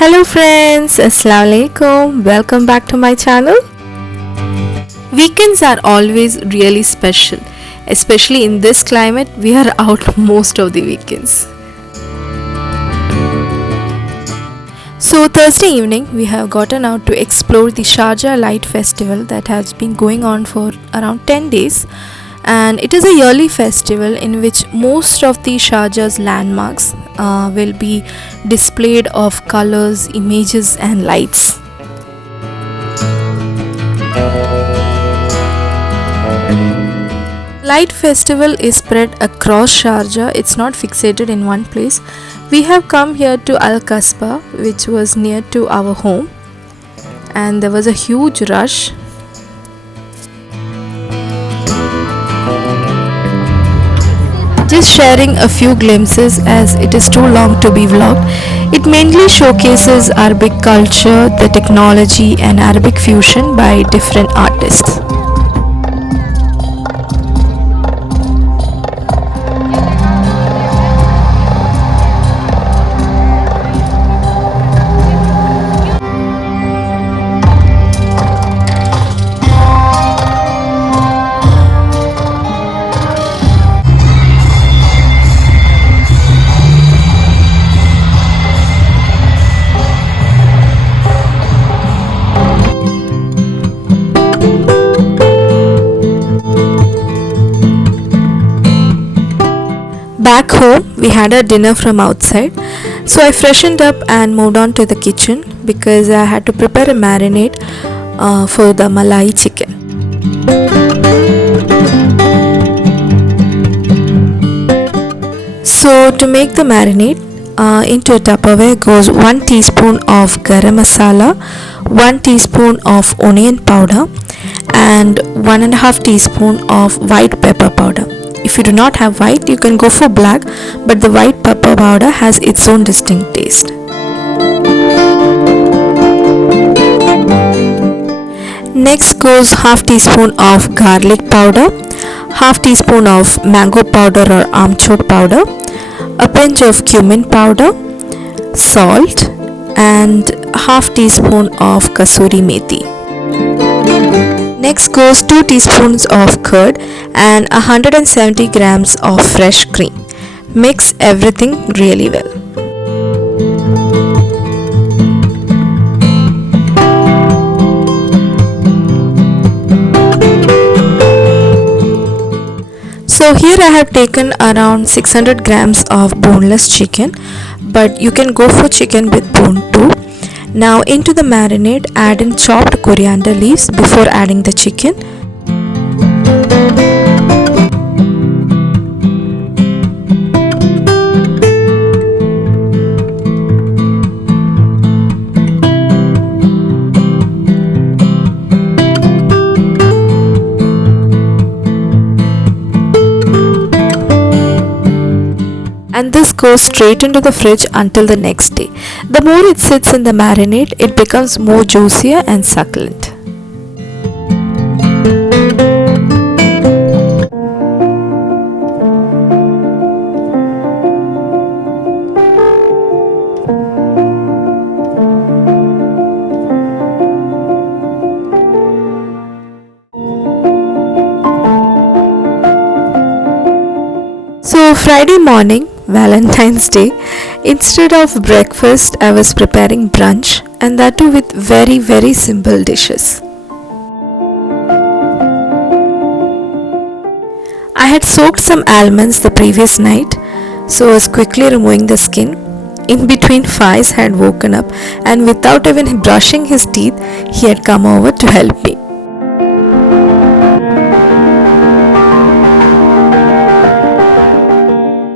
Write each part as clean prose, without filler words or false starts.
Hello friends, Assalamualaikum. Welcome back to my channel. Weekends are always really special, especially in this climate. We are out most of the weekends. So Thursday evening we have gotten out to explore the Sharjah Light Festival that has been going on for around 10 days, and it is a yearly festival in which most of the Sharjah's landmarks will be displayed of colors, images and lights. Light festival is spread across Sharjah. It's not fixated in one place. We have come here to Al Kasbah, which was near to our home, and there was a huge rush. Just sharing a few glimpses as it is too long to be vlogged. It mainly showcases Arabic culture, the technology and Arabic fusion by different artists. Back home, we had our dinner from outside, so I freshened up and moved on to the kitchen because I had to prepare a marinade for the Malai chicken. So to make the marinade, into a Tupperware goes 1 teaspoon of Garam Masala, 1 teaspoon of onion powder and 1.5 teaspoon of white pepper powder. If you do not have white, you can go for black, but the white pepper powder has its own distinct taste. Next goes half teaspoon of garlic powder, half teaspoon of mango powder or amchur powder, a pinch of cumin powder, salt and half teaspoon of Kasoori Methi. Next goes 2 teaspoons of curd and 170 grams of fresh cream. Mix everything really well. So here I have taken around 600 grams of boneless chicken, but you can go for chicken with bone too. Now into the marinade, add in chopped coriander leaves before adding the chicken. And this goes straight into the fridge until the next day. The more it sits in the marinade, it becomes more juicier and succulent. So Friday morning, Valentine's Day, instead of breakfast I was preparing brunch, and that too with very simple dishes. I had soaked some almonds the previous night, so I was quickly removing the skin. In between, Faiz had woken up and without even brushing his teeth, he had come over to help me.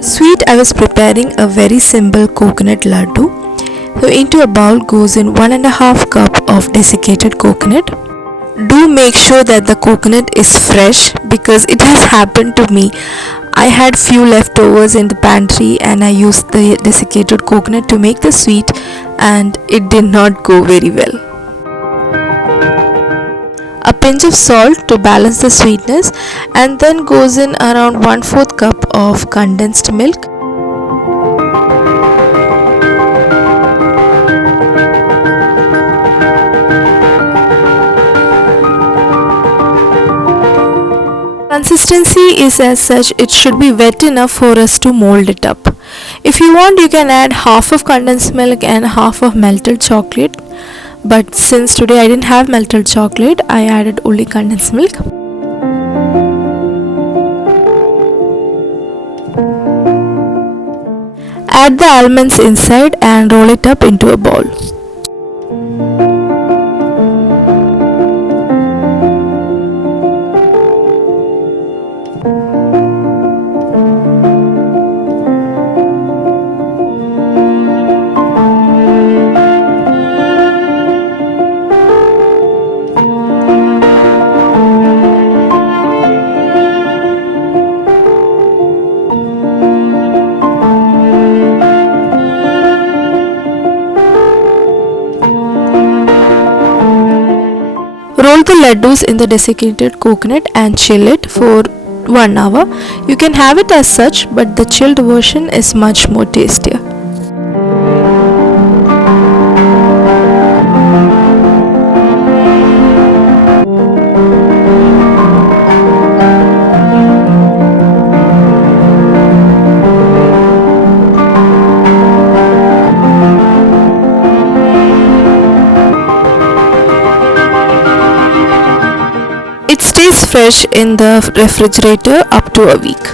Sweet, I was preparing a very simple coconut ladoo. So into a bowl goes in 1.5 cup of desiccated coconut. Do make sure that the coconut is fresh because it has happened to me. I had few leftovers in the pantry and I used the desiccated coconut to make the sweet and it did not go very well. A pinch of salt to balance the sweetness, and then goes in around 1/4 cup of condensed milk. is as such, it should be wet enough for us to mold it up. If you want, you can add half of condensed milk and half of melted chocolate, but since today I didn't have melted chocolate, I added only condensed milk. Add the almonds inside and roll it up into a ball. Roll the ladoos in the desiccated coconut and chill it for 1 hour. You can have it as such, but the chilled version is much more tastier. It stays fresh in the refrigerator up to a week.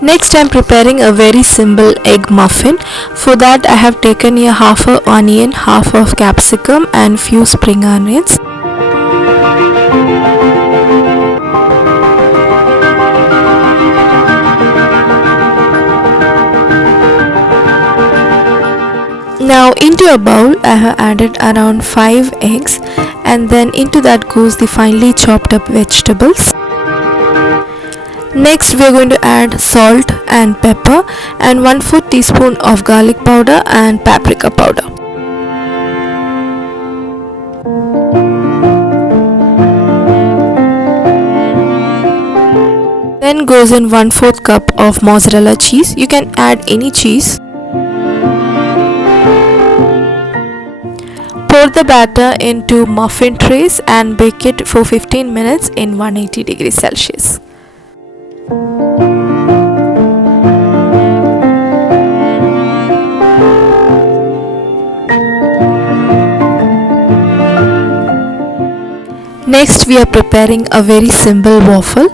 Next, I am preparing a very simple egg muffin. For that, I have taken a half a onion, half of capsicum and few spring onions. Now into a bowl I have added around 5 eggs, and then into that goes the finely chopped up vegetables. Next we are going to add salt and pepper and 1/4 teaspoon of garlic powder and paprika powder. Then goes in 1/4 cup of mozzarella cheese. You can add any cheese. Pour the batter into muffin trays and bake it for 15 minutes in 180 degrees Celsius. Next we are preparing a very simple waffle.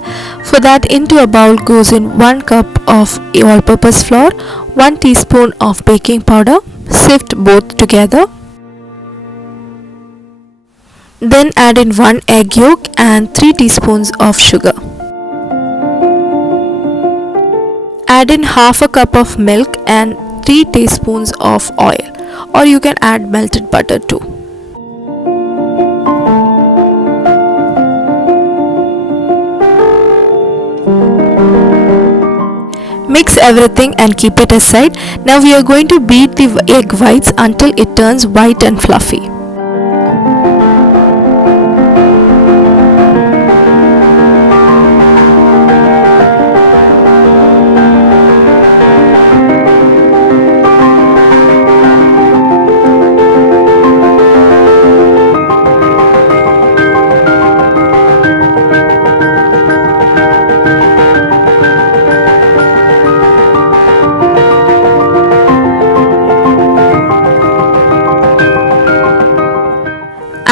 For that, into a bowl goes in 1 cup of all-purpose flour, 1 teaspoon of baking powder, sift both together. Then add in 1 egg yolk and 3 teaspoons of sugar. Add in half a cup of milk and 3 teaspoons of oil, or you can add melted butter too. Mix everything and keep it aside. Now we are going to beat the egg whites until it turns white and fluffy.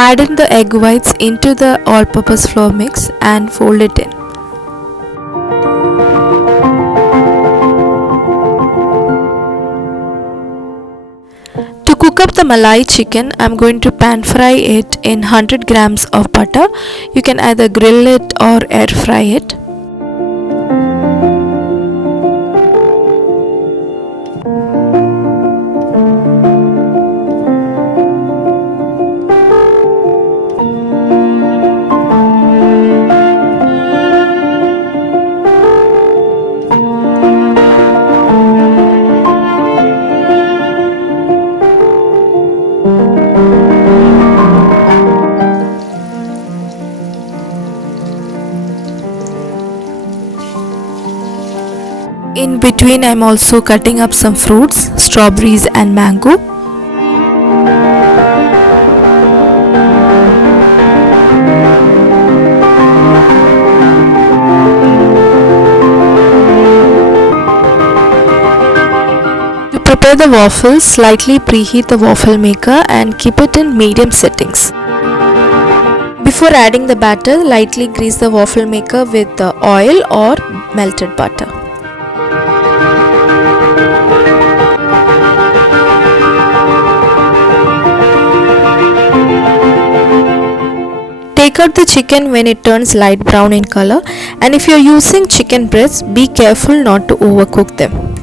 Add in the egg whites into the all-purpose flour mix and fold it in. To cook up the Malai chicken, I am going to pan fry it in 100 grams of butter. You can either grill it or air fry it. In between, I am also cutting up some fruits, strawberries and mango. For the waffles, slightly preheat the waffle maker and keep it in medium settings. Before adding the batter, lightly grease the waffle maker with oil or melted butter. Take out the chicken when it turns light brown in color, and if you are using chicken breasts, be careful not to overcook them.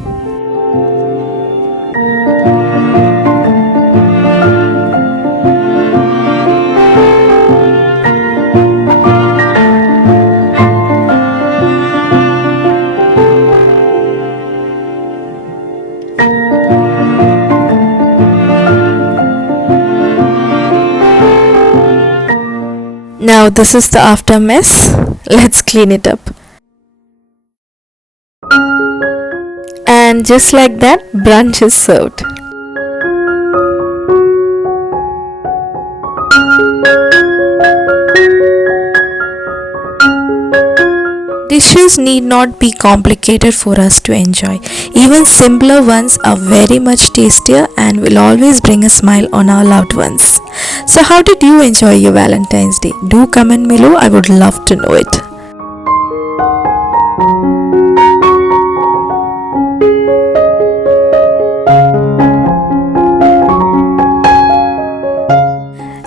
Now this is the after mess. Let's clean it up. And just like that, brunch is served. Dishes need not be complicated for us to enjoy. Even simpler ones are very much tastier and will always bring a smile on our loved ones. So how did you enjoy your Valentine's Day? Do comment below, I would love to know it.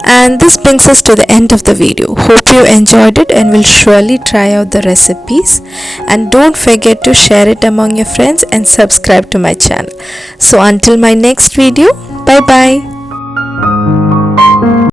And this brings us to the end of the video. Hope you enjoyed it and will surely try out the recipes. And don't forget to share it among your friends and subscribe to my channel. So until my next video, bye bye.